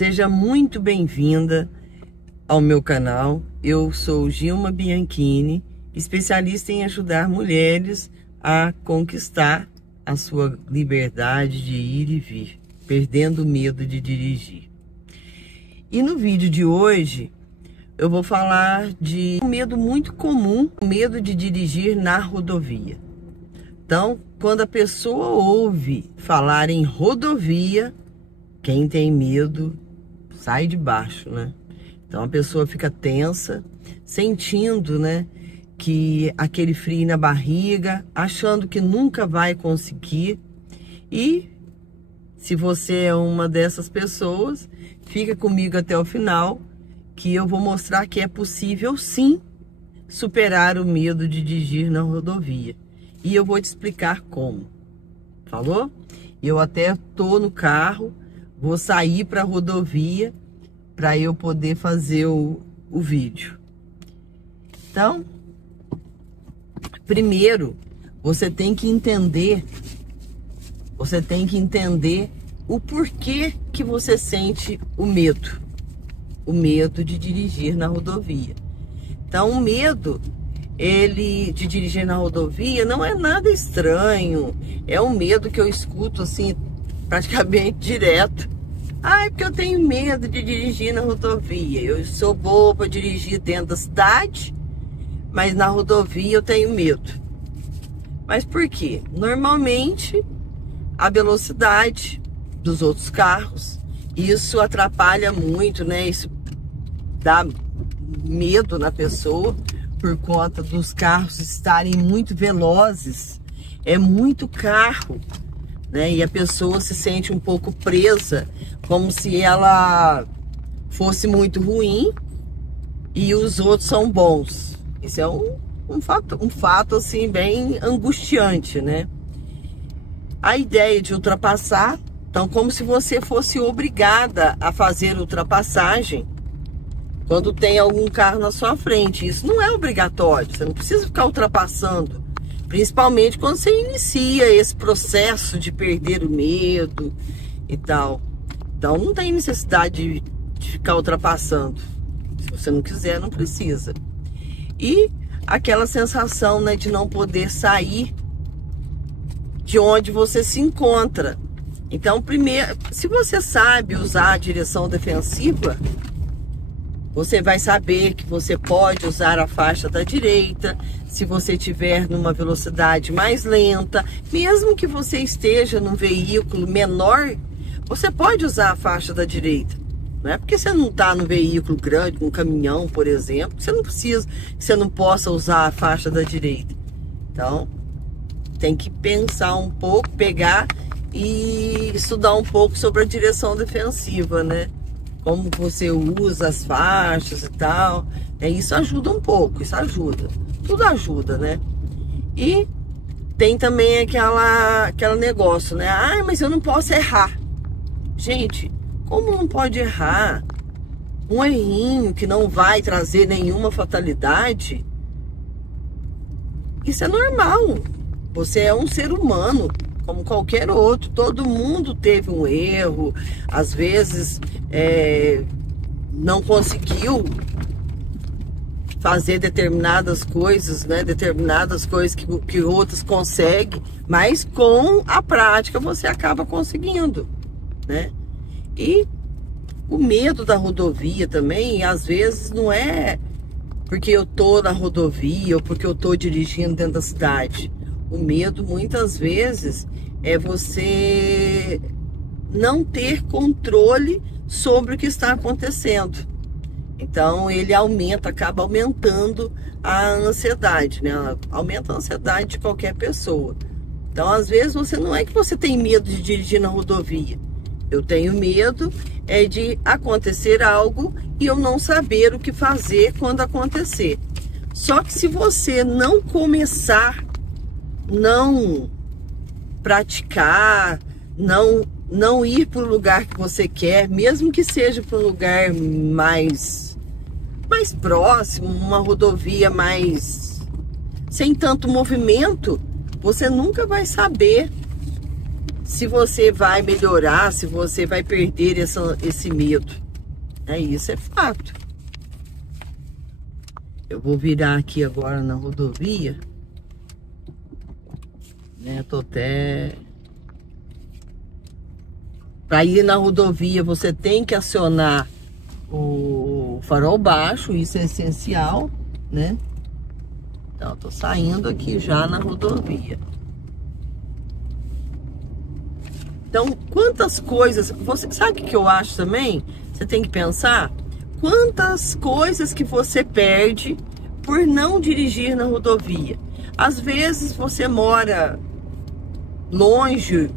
Seja muito bem-vinda ao meu canal. Eu sou Gilma Bianchini, especialista em ajudar mulheres a conquistar a sua liberdade de ir e vir, perdendo o medo de dirigir. E no vídeo de hoje eu vou falar de um medo muito comum, o medo de dirigir na rodovia. Então, quando a pessoa ouve falar em rodovia, quem tem medo sai de baixo, né? Então a pessoa fica tensa, sentindo, né, que aquele frio na barriga, achando que nunca vai conseguir. E se você é uma dessas pessoas, fica comigo até o final, que eu vou mostrar que é possível sim superar o medo de dirigir na rodovia. E eu vou te explicar como. Falou? Eu até tô no carro, vou sair para a rodovia para eu poder fazer o vídeo. Então, primeiro, você tem que entender o porquê que você sente o medo de dirigir na rodovia. Então, o medo de dirigir na rodovia não é nada estranho, é um medo que eu escuto assim praticamente direto. Ah, é porque eu tenho medo de dirigir na rodovia, eu sou boa para dirigir dentro da cidade, mas na rodovia eu tenho medo. Mas por quê? Normalmente a velocidade dos outros carros, isso atrapalha muito, né? Isso dá medo na pessoa por conta dos carros estarem muito velozes. É muito carro, né? E a pessoa se sente um pouco presa, como se ela fosse muito ruim e os outros são bons. Isso é um fato assim bem angustiante, né? A ideia de ultrapassar, então, como se você fosse obrigada a fazer ultrapassagem quando tem algum carro na sua frente. Isso não é obrigatório, você não precisa ficar ultrapassando, principalmente quando você inicia esse processo de perder o medo e tal. Então não tem necessidade de ficar ultrapassando. Se você não quiser, não precisa. E aquela sensação, né, de não poder sair de onde você se encontra. Então, primeiro, se você sabe usar a direção defensiva, você vai saber que você pode usar a faixa da direita se você estiver numa velocidade mais lenta. Mesmo que você esteja num veículo menor, você pode usar a faixa da direita. Não é porque você não está num veículo grande, um caminhão, por exemplo, que você não possa usar a faixa da direita. Então, tem que pensar um pouco, pegar e estudar um pouco sobre a direção defensiva, né? Como você usa as faixas e tal. Isso ajuda um pouco, isso ajuda. Tudo ajuda, né? E tem também aquele negócio, né? Ah, mas eu não posso errar. Gente, como não pode errar? Um errinho que não vai trazer nenhuma fatalidade, isso é normal. Você é um ser humano, como qualquer outro. Todo mundo teve um erro, às vezes não conseguiu fazer determinadas coisas, né? Determinadas coisas que outros conseguem, mas com a prática você acaba conseguindo, né? E o medo da rodovia também, às vezes não é porque eu tô na rodovia ou porque eu tô dirigindo dentro da cidade. O medo muitas vezes é você não ter controle sobre o que está acontecendo. Então ele acaba aumentando a ansiedade, né? Aumenta a ansiedade de qualquer pessoa. Então às vezes não é que você tem medo de dirigir na rodovia. Eu tenho medo de acontecer algo e eu não saber o que fazer quando acontecer. Só que se você não começar, não praticar, não ir para o lugar que você quer, mesmo que seja para um lugar mais próximo, uma rodovia mais sem tanto movimento, você nunca vai saber se você vai melhorar, se você vai perder esse medo. Isso é fato. Eu vou virar aqui agora na rodovia, né? Tô até... Para ir na rodovia, você tem que acionar o farol baixo, isso é essencial, né? Então, tô saindo aqui já na rodovia. Então, quantas coisas... Você sabe o que eu acho também? Você tem que pensar quantas coisas que você perde por não dirigir na rodovia. Às vezes você mora longe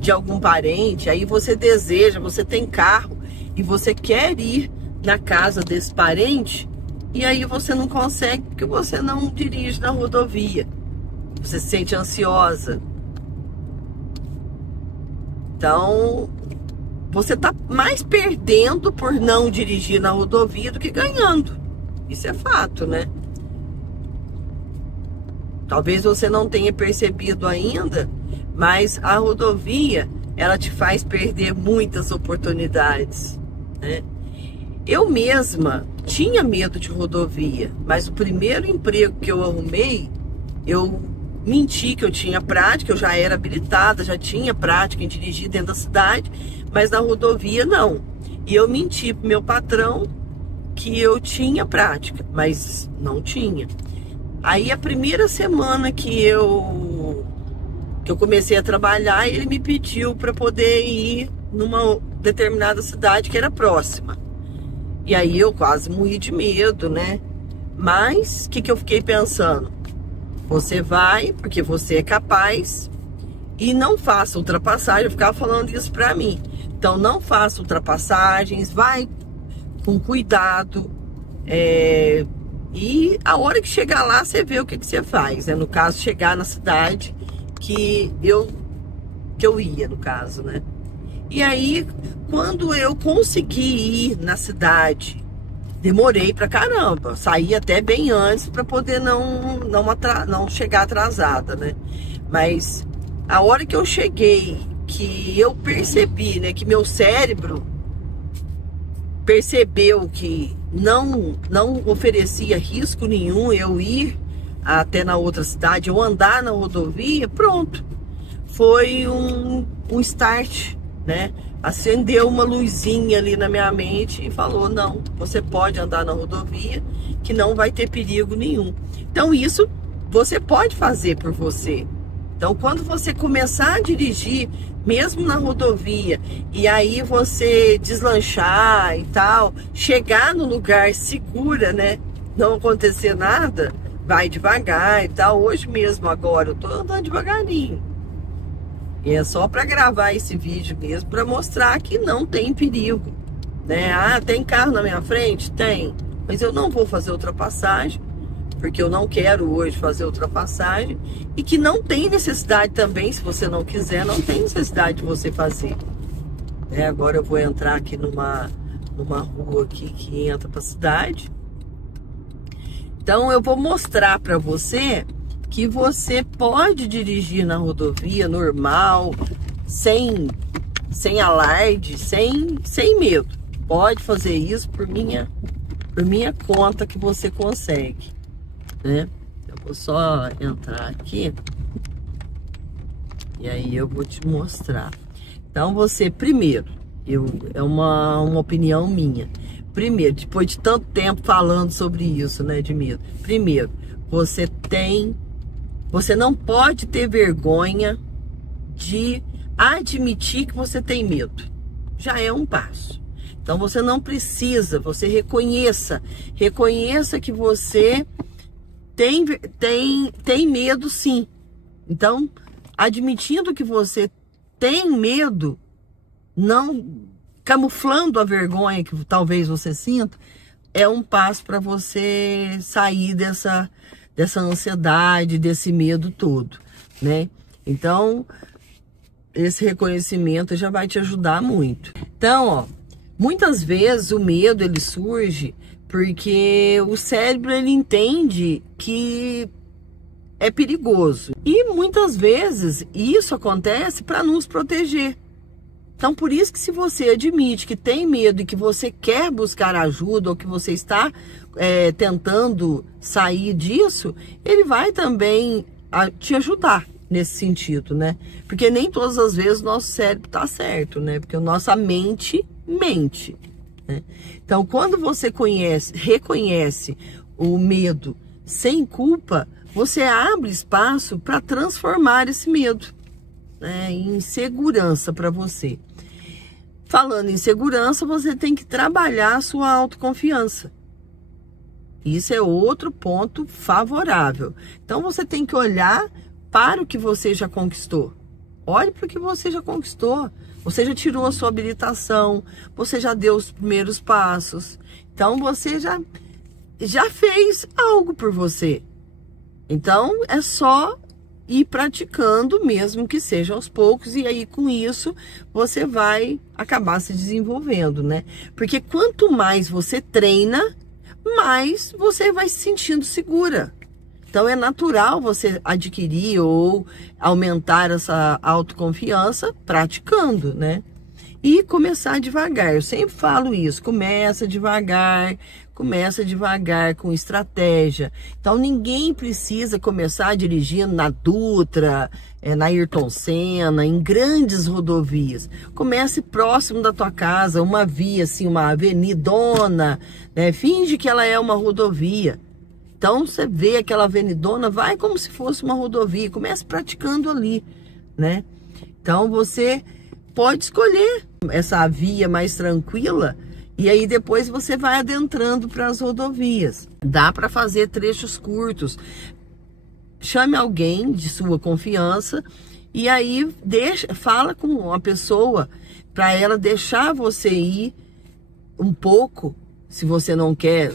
de algum parente, aí você deseja, você tem carro e você quer ir na casa desse parente, e aí você não consegue porque você não dirige na rodovia. Você se sente ansiosa. Então, você tá mais perdendo por não dirigir na rodovia do que ganhando. Isso é fato, né? Talvez você não tenha percebido ainda, mas a rodovia, ela te faz perder muitas oportunidades, né? Eu mesma tinha medo de rodovia, mas o primeiro emprego que eu arrumei, eu menti que eu tinha prática, eu já era habilitada, já tinha prática em dirigir dentro da cidade, mas na rodovia não. E eu menti pro meu patrão que eu tinha prática, mas não tinha. Aí a primeira semana que eu comecei a trabalhar, ele me pediu para poder ir numa determinada cidade que era próxima. E aí eu quase morri de medo, né? Mas o que eu fiquei pensando? Você vai, porque você é capaz, e não faça ultrapassagem. Eu ficava falando isso pra mim. Então não faça ultrapassagens, vai com cuidado. E a hora que chegar lá, você vê o que você faz, né? No caso, chegar na cidade que eu ia, no caso, né? E aí, quando eu consegui ir na cidade, demorei pra caramba. Saí até bem antes pra poder não chegar atrasada, né? Mas a hora que eu cheguei, que eu percebi, né, que meu cérebro percebeu que não oferecia risco nenhum eu ir até na outra cidade, ou andar na rodovia, pronto. Foi um start, né? Acendeu uma luzinha ali na minha mente e falou, não, você pode andar na rodovia, que não vai ter perigo nenhum. Então isso você pode fazer por você. Então quando você começar a dirigir, mesmo na rodovia, e aí você deslanchar e tal, chegar no lugar segura, né? Não acontecer nada, vai devagar e tal. Hoje mesmo, agora, eu tô andando devagarinho. E é só para gravar esse vídeo mesmo, para mostrar que não tem perigo, né? Ah, tem carro na minha frente? Tem. Mas eu não vou fazer ultrapassagem, porque eu não quero hoje fazer ultrapassagem, e que não tem necessidade também, se você não quiser, não tem necessidade de você fazer. Agora eu vou entrar aqui numa rua aqui que entra para a cidade. Então eu vou mostrar para você que você pode dirigir na rodovia normal, sem alarde, sem medo. Pode fazer isso por minha conta que você consegue, né? Eu vou só entrar aqui e aí eu vou te mostrar. Então você, primeiro, é uma opinião minha. Primeiro, depois de tanto tempo falando sobre isso, né, de medo. Primeiro, você não pode ter vergonha de admitir que você tem medo. Já é um passo. Então você não precisa, você reconheça que você tem medo, sim. Então, admitindo que você tem medo, não camuflando a vergonha que talvez você sinta, é um passo para você sair dessa ansiedade, desse medo todo, né? Então, esse reconhecimento já vai te ajudar muito. Então, ó, muitas vezes o medo ele surge porque o cérebro ele entende que é perigoso. E muitas vezes isso acontece para nos proteger. Então, por isso que se você admite que tem medo e que você quer buscar ajuda ou que você está tentando sair disso, ele vai também te ajudar nesse sentido, né? Porque nem todas as vezes o nosso cérebro está certo, né? Porque a nossa mente mente, né? Então, quando você reconhece o medo sem culpa, você abre espaço para transformar esse medo, né, em segurança para você. Falando em segurança, você tem que trabalhar a sua autoconfiança. Isso é outro ponto favorável. Então, você tem que olhar para o que você já conquistou. Olhe para o que você já conquistou. Você já tirou a sua habilitação, você já deu os primeiros passos. Então, você já fez algo por você. Então, é só ir praticando, mesmo que seja aos poucos, e aí com isso você vai acabar se desenvolvendo, né? Porque quanto mais você treina, mais você vai se sentindo segura. Então é natural você adquirir ou aumentar essa autoconfiança praticando, né? E começar devagar. Eu sempre falo isso, começa devagar com estratégia. Então ninguém precisa começar dirigindo na Dutra, na Ayrton Senna, em grandes rodovias. Comece próximo da tua casa, uma via assim, uma avenidona, né? Finge que ela é uma rodovia. Então você vê aquela avenidona, vai como se fosse uma rodovia, comece praticando ali, né? Então você pode escolher essa via mais tranquila e aí depois você vai adentrando para as rodovias. Dá para fazer trechos curtos. Chame alguém de sua confiança e aí fala com a pessoa para ela deixar você ir um pouco. Se você não quer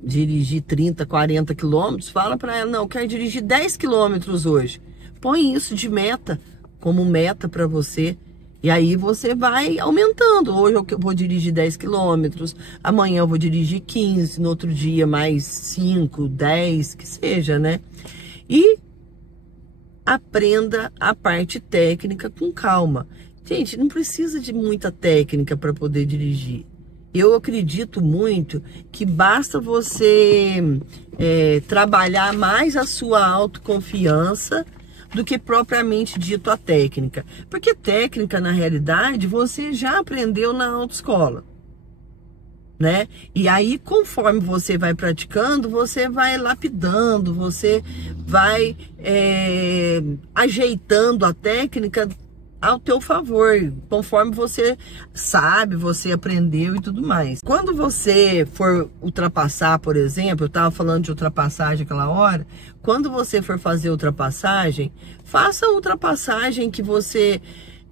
dirigir 30, 40 quilômetros, fala para ela, não, eu quero dirigir 10 quilômetros hoje. Põe isso de meta, como meta para você. E aí você vai aumentando. Hoje eu vou dirigir 10 quilômetros, amanhã eu vou dirigir 15, no outro dia mais 5, 10, que seja, né? E aprenda a parte técnica com calma. Gente, não precisa de muita técnica para poder dirigir. Eu acredito muito que basta você trabalhar mais a sua autoconfiança do que propriamente dito a técnica. Porque técnica, na realidade, você já aprendeu na autoescola, né? E aí, conforme você vai praticando, você vai lapidando, você vai ajeitando a técnica ao teu favor, conforme você sabe, você aprendeu e tudo mais. Quando você for ultrapassar, por exemplo, eu estava falando de ultrapassagem aquela hora, quando você for fazer ultrapassagem, faça a ultrapassagem que você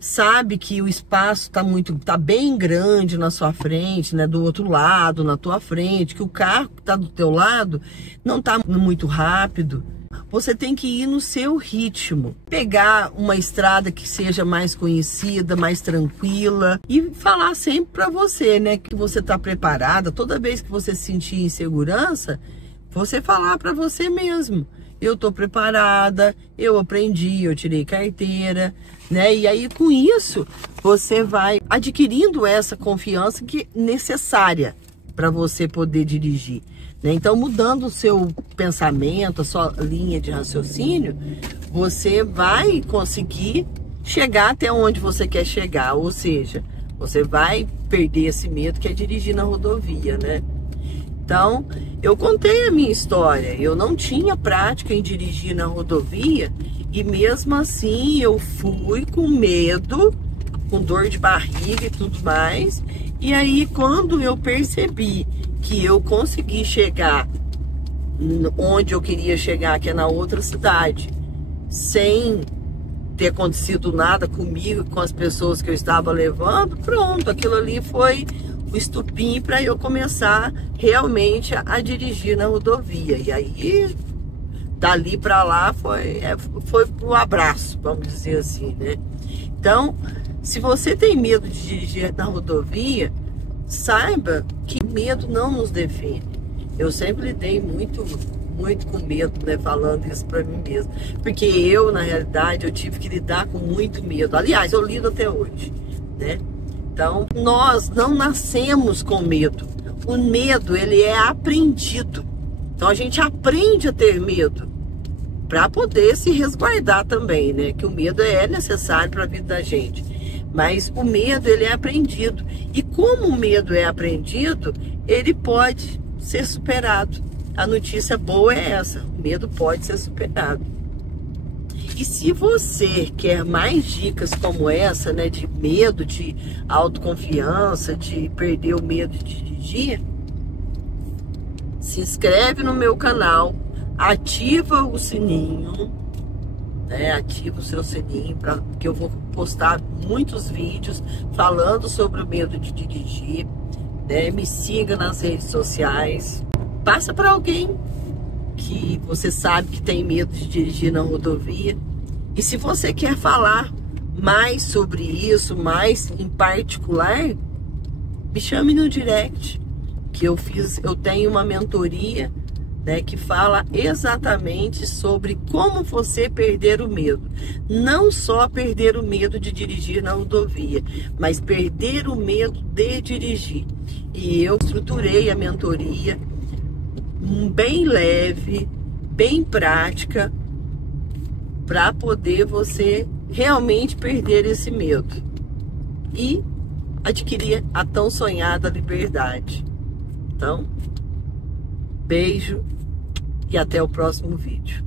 sabe que o espaço tá bem grande na sua frente, né, do outro lado, na tua frente, que o carro que tá do teu lado não tá muito rápido. Você tem que ir no seu ritmo, pegar uma estrada que seja mais conhecida, mais tranquila e falar sempre para você, né, que você tá preparada. Toda vez que você se sentir insegurança, você falar para você mesmo: eu tô preparada, eu aprendi, eu tirei carteira, né? E aí com isso você vai adquirindo essa confiança que é necessária para você poder dirigir. Então, mudando o seu pensamento, a sua linha de raciocínio, você vai conseguir chegar até onde você quer chegar. Ou seja, você vai perder esse medo que é dirigir na rodovia, né? Então, eu contei a minha história. Eu não tinha prática em dirigir na rodovia e mesmo assim eu fui com medo, com dor de barriga e tudo mais. E aí, quando eu percebi que eu consegui chegar onde eu queria chegar, que é na outra cidade, sem ter acontecido nada comigo, com as pessoas que eu estava levando, pronto, aquilo ali foi o estupim para eu começar realmente a dirigir na rodovia. E aí, dali para lá, foi um abraço, vamos dizer assim, né? Então, se você tem medo de dirigir na rodovia, saiba que medo não nos define. Eu sempre lidei muito muito com medo, né, falando isso pra mim mesma. Porque eu, na realidade, eu tive que lidar com muito medo. Aliás, eu lido até hoje, né? Então, nós não nascemos com medo. O medo, ele é aprendido. Então, a gente aprende a ter medo para poder se resguardar também, né? Que o medo é necessário para a vida da gente. Mas o medo, ele é aprendido. E como o medo é aprendido, ele pode ser superado. A notícia boa é essa: o medo pode ser superado. E se você quer mais dicas como essa, né, de medo, de autoconfiança, de perder o medo de dirigir, se inscreve no meu canal, ativa o sininho, né, ativa o seu sininho, porque eu vou postar muitos vídeos falando sobre o medo de dirigir, né, me siga nas redes sociais, passa para alguém que você sabe que tem medo de dirigir na rodovia. E se você quer falar mais sobre isso, mais em particular, me chame no direct, que eu tenho uma mentoria, né, que fala exatamente sobre como você perder o medo. Não só perder o medo de dirigir na rodovia, mas perder o medo de dirigir. E eu estruturei a mentoria bem leve, bem prática, para poder você realmente perder esse medo e adquirir a tão sonhada liberdade. Então, beijo e até o próximo vídeo.